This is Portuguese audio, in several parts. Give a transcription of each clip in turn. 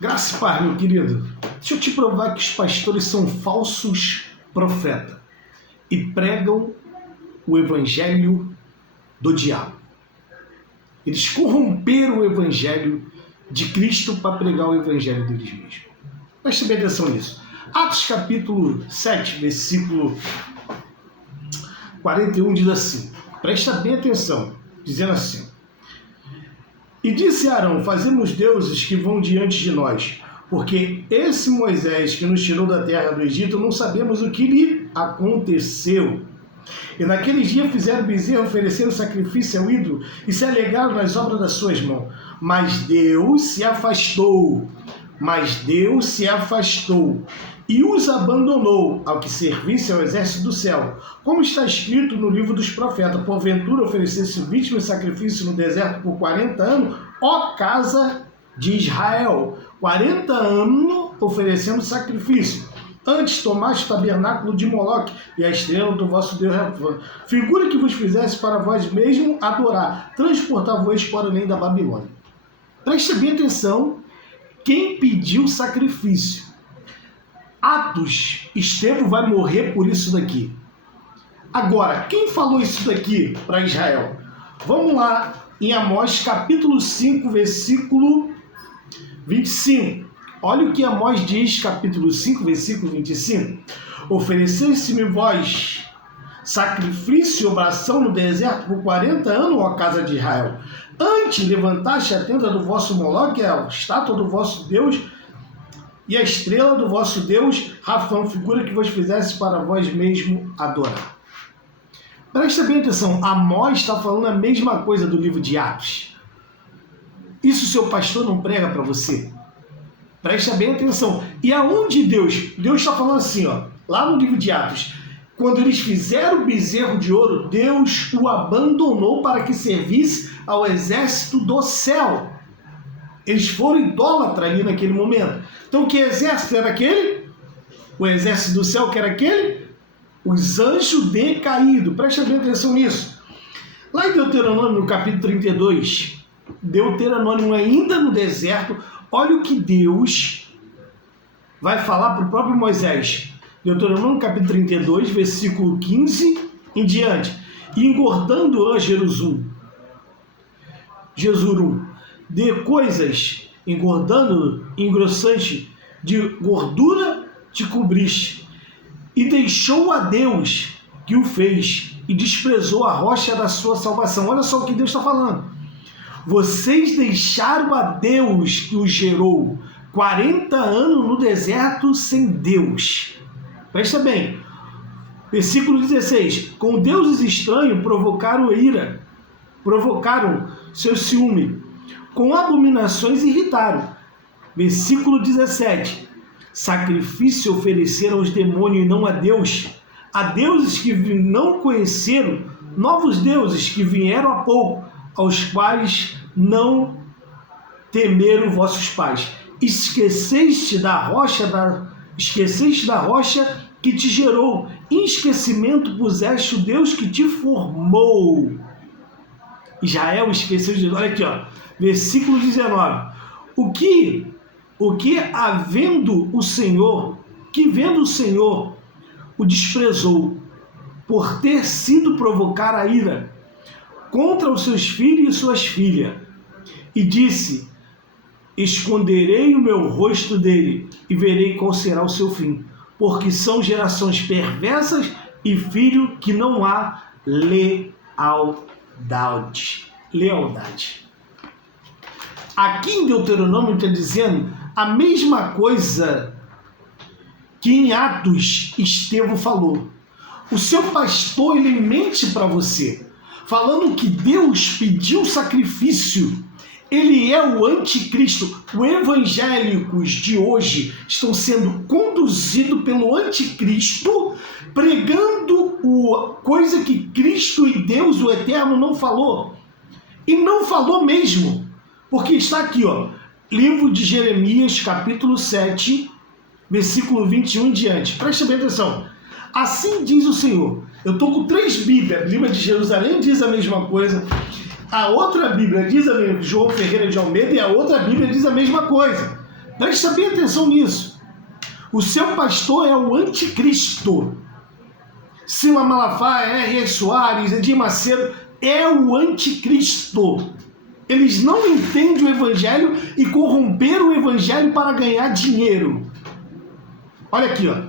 Graça e paz, meu querido. Deixa eu te provar que os pastores são falsos profetas e pregam o evangelho do diabo. Eles corromperam o evangelho de Cristo para pregar o evangelho deles mesmos. Preste bem atenção nisso. Atos capítulo 7, versículo 41 diz assim, presta bem atenção, dizendo assim: E disse Arão, fazemos deuses que vão diante de nós, porque esse Moisés que nos tirou da terra do Egito, não sabemos o que lhe aconteceu. E naqueles dias fizeram bezerro, ofereceram sacrifício ao ídolo e se alegaram nas obras das suas mãos. Mas Deus se afastou e os abandonou ao que servisse ao exército do céu. Como está escrito no livro dos profetas, porventura oferecesse vítima e sacrifício no deserto por 40 anos, ó casa de Israel. 40 anos oferecendo sacrifício. Antes tomaste o tabernáculo de Moloque e a estrela do vosso Deus Refã. Figura que vos fizesse para vós mesmo adorar, transportar-vos para além da Babilônia. Preste bem atenção, quem pediu sacrifício. Atos, Estevão vai morrer por isso daqui. Agora, quem falou isso daqui para Israel? Vamos lá em Amós capítulo 5, versículo 25. Olha o que Amós diz, capítulo 5, versículo 25. Oferecesse-me vós sacrifício e obração no deserto por 40 anos, ó casa de Israel. Antes levantaste a tenda do vosso Moloque, a estátua do vosso Deus, e a estrela do vosso Deus, Rafã, figura que vos fizesse para vós mesmo adorar. Presta bem atenção, Amós está falando a mesma coisa do livro de Atos. Isso seu pastor não prega para você? Presta bem atenção. E aonde Deus está falando assim, ó, lá no livro de Atos, quando eles fizeram o bezerro de ouro, Deus o abandonou para que servisse ao exército do céu. Eles foram idólatras ali naquele momento. Então, que exército era aquele? O exército do céu que era aquele? Os anjos decaídos. Presta bem atenção nisso. Lá em Deuteronômio, no capítulo 32, Deuteronômio ainda no deserto, olha o que Deus vai falar para o próprio Moisés. Deuteronômio, capítulo 32, versículo 15 em diante. E engordando Jerusalém, de coisas, engordando, engrossante, de gordura te cobriste, e deixou a Deus que o fez, e desprezou a rocha da sua salvação. Olha só o que Deus está falando. Vocês deixaram a Deus que os gerou 40 anos no deserto sem Deus. Presta bem. Versículo 16. Com deuses estranhos provocaram ira, provocaram seu ciúme. Com abominações irritaram. Versículo 17. Sacrifício ofereceram aos demônios e não a Deus. A deuses que não conheceram, novos deuses que vieram há pouco, aos quais não temeram vossos pais. Esqueceste da rocha que te gerou. Em esquecimento puseste o Deus que te formou. Israel esqueceu de Deus. Olha aqui, ó. Versículo 19. O que vendo o Senhor o desprezou, por ter sido provocar a ira contra os seus filhos e suas filhas, e disse: esconderei o meu rosto dele, e verei qual será o seu fim, porque são gerações perversas e filho que não há lealdade. Aqui em Deuteronômio está dizendo a mesma coisa que em Atos Estevão falou. O seu pastor, ele mente para você, falando que Deus pediu sacrifício. Ele é o anticristo. Os evangélicos de hoje estão sendo conduzidos pelo anticristo, pregando coisa que Cristo e Deus, o Eterno, não falou. E não falou mesmo. Porque está aqui, ó, livro de Jeremias, capítulo 7, versículo 21 em diante. Presta bem atenção. Assim diz o Senhor. Eu estou com 3 Bíblias. A Bíblia de Jerusalém diz a mesma coisa. A outra Bíblia diz a mesma, João Ferreira de Almeida, e a outra Bíblia diz a mesma coisa. Preste bem atenção nisso. O seu pastor é o anticristo. Sila Malafaia, R.S. Soares, Edir Macedo, é o anticristo. Eles não entendem o evangelho e corromperam o evangelho para ganhar dinheiro. Olha aqui, ó.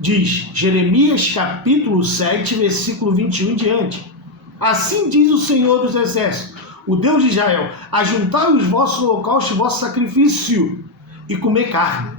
Diz Jeremias capítulo 7, versículo 21 em diante. Assim diz o Senhor dos Exércitos, o Deus de Israel: ajuntai os vossos holocaustos e vosso sacrifício e comer carne.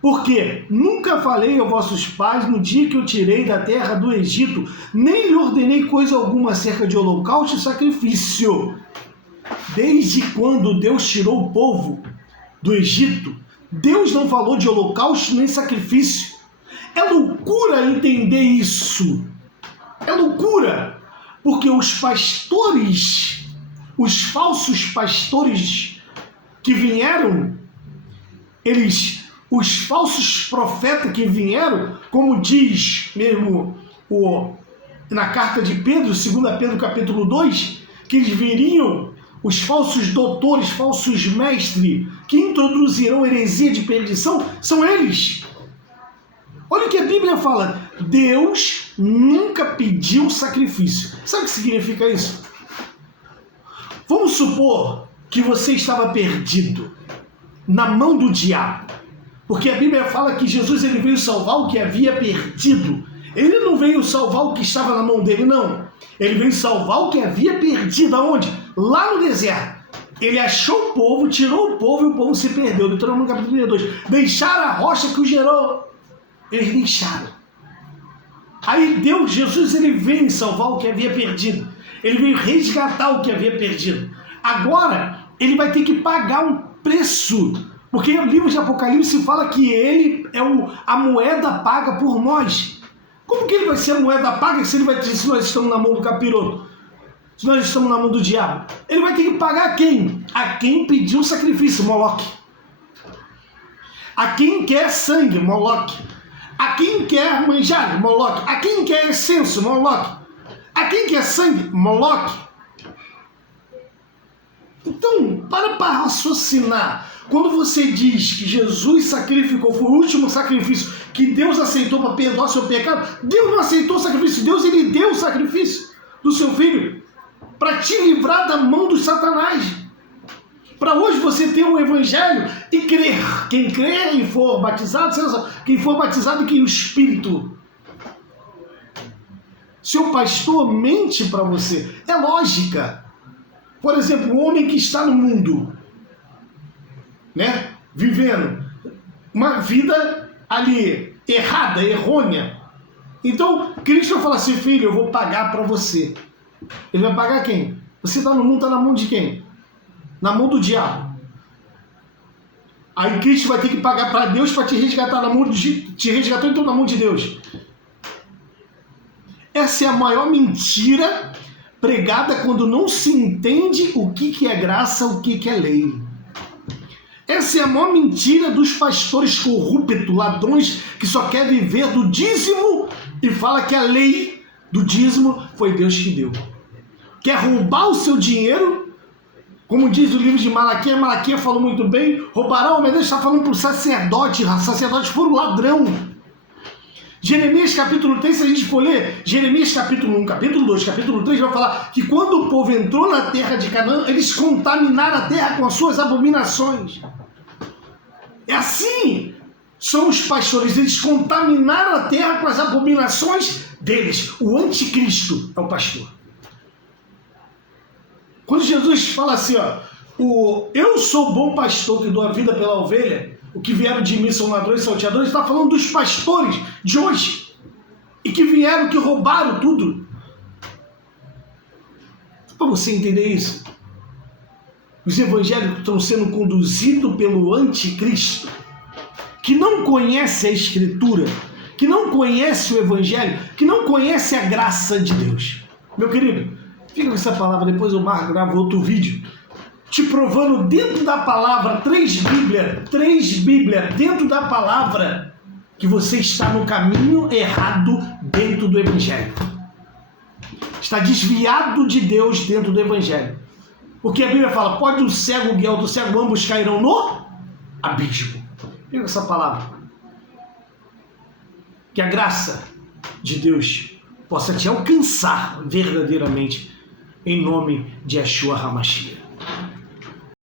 Porque nunca falei aos vossos pais no dia que eu tirei da terra do Egito, nem lhe ordenei coisa alguma acerca de holocausto e sacrifício. Desde quando Deus tirou o povo do Egito, Deus não falou de holocausto nem sacrifício. É loucura entender isso. É loucura. Porque os pastores, os falsos pastores que vieram, os falsos profetas que vieram, como diz mesmo na carta de Pedro, 2 Pedro capítulo 2, que eles viriam, os falsos doutores, falsos mestres, que introduzirão heresia de perdição, são eles. Olha o que a Bíblia fala: Deus nunca pediu sacrifício. Sabe o que significa isso? Vamos supor que você estava perdido na mão do diabo. Porque a Bíblia fala que Jesus ele veio salvar o que havia perdido. Ele não veio salvar o que estava na mão dele, não. Ele veio salvar o que havia perdido. Aonde? Lá no deserto. Ele achou o povo, tirou o povo e o povo se perdeu. Deuteronômio capítulo 2. Deixaram a rocha que o gerou. Eles deixaram. Aí Jesus ele veio salvar o que havia perdido. Ele veio resgatar o que havia perdido. Agora, ele vai ter que pagar um preço. Porque no livro de Apocalipse fala que ele é a moeda paga por nós. Como que ele vai ser a moeda paga se nós estamos na mão do capiroto? Se nós estamos na mão do diabo? Ele vai ter que pagar a quem? A quem pediu sacrifício, Moloque. A quem quer sangue, Moloque. A quem quer manjar, Moloque. A quem quer incenso, Moloque. A quem quer sangue, Moloque. Então, para raciocinar. Quando você diz que Jesus sacrificou, foi o último sacrifício que Deus aceitou para perdoar o seu pecado, Deus não aceitou o sacrifício, Deus ele deu o sacrifício do seu filho para te livrar da mão do Satanás. Para hoje você ter um evangelho e crer. Quem crer e for batizado, quem for batizado e quem o Espírito. Seu pastor mente para você. É lógica. Por exemplo, o homem que está no mundo, né, vivendo uma vida ali errada, errônea. Então, Cristo fala assim: filho, eu vou pagar para você. Ele vai pagar quem? Você está no mundo, está na mão de quem? Na mão do diabo. Aí Cristo vai ter que pagar para Deus para te resgatar na mão te resgatou então na mão de Deus. Essa é a maior mentira pregada quando não se entende o que é graça, o que é lei. Essa é a maior mentira dos pastores corruptos, ladrões, que só quer viver do dízimo e fala que a lei do dízimo foi Deus que deu. Quer roubar o seu dinheiro, como diz o livro de Malaquias. Malaquias falou muito bem: roubarão, mas Deus está falando para o sacerdote. Os sacerdotes foram ladrão. Jeremias capítulo 3, se a gente for ler, Jeremias capítulo 1, capítulo 2, capítulo 3, vai falar que quando o povo entrou na terra de Canaã, eles contaminaram a terra com as suas abominações. É assim, são os pastores, eles contaminaram a terra com as abominações deles. O anticristo é o pastor. Quando Jesus fala assim, ó, eu sou o bom pastor que dou a vida pela ovelha, o que vieram de mim são ladrões e salteadores, está falando dos pastores de hoje, e que vieram, que roubaram tudo. Para você entender isso, os evangélicos estão sendo conduzidos pelo anticristo, que não conhece a Escritura, que não conhece o Evangelho, que não conhece a graça de Deus. Meu querido, fica com essa palavra, depois eu gravo outro vídeo, te provando dentro da palavra, três Bíblias, dentro da palavra, que você está no caminho errado dentro do Evangelho. Está desviado de Deus dentro do Evangelho. Porque a Bíblia fala: pode o cego guiar, do cego ambos cairão no abismo. Pega essa palavra. Que a graça de Deus possa te alcançar verdadeiramente, em nome de Yeshua HaMashiach.